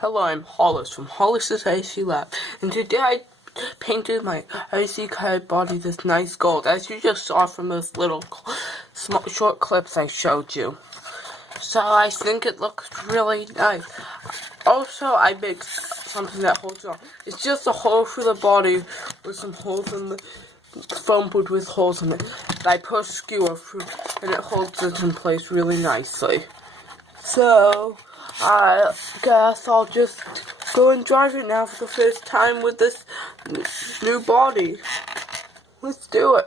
Hello, I'm Hollis from Hollis's AC Lab, and today I painted my icy colored body this nice gold, as you just saw from those little small short clips I showed you. So I think it looks really nice. Also, I made something that holds on. It's just a hole for the body with some holes in the foam board with holes in it. I put a skewer through, and it holds it in place really nicely. So, I guess I'll just go and drive it now for the first time with this new body. Let's do it.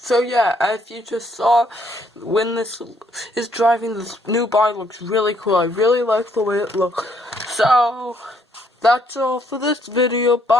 So yeah, as you just saw, when this is driving, this new body looks really cool. I really like the way it looks. So, that's all for this video. Bye.